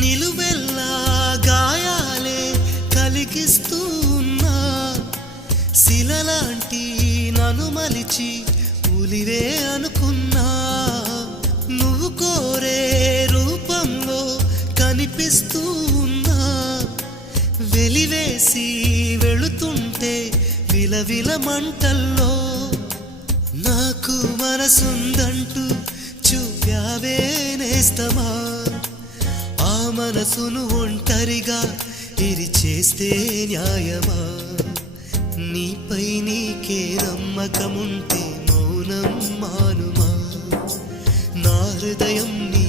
నిలువెల్లా గాయాలే కలిగిస్తూ ఉన్నా శిలలాంటి నన్ను మలిచి ఉలివే అనుకున్నా నువ్వు కోరే రూపంలో కనిపిస్తూ ఉన్నా వెలివేసి వెళుతుంటే విలవిల మంటల్లో నాకు మనసుందంటూ చూపావే నేస్తమా ఆ మనసును ఒంటరిగా ఇరిచేస్తే న్యాయమా నీపై నీకే నమ్మకముంటే మౌనం మానుమా నా హృదయం నీ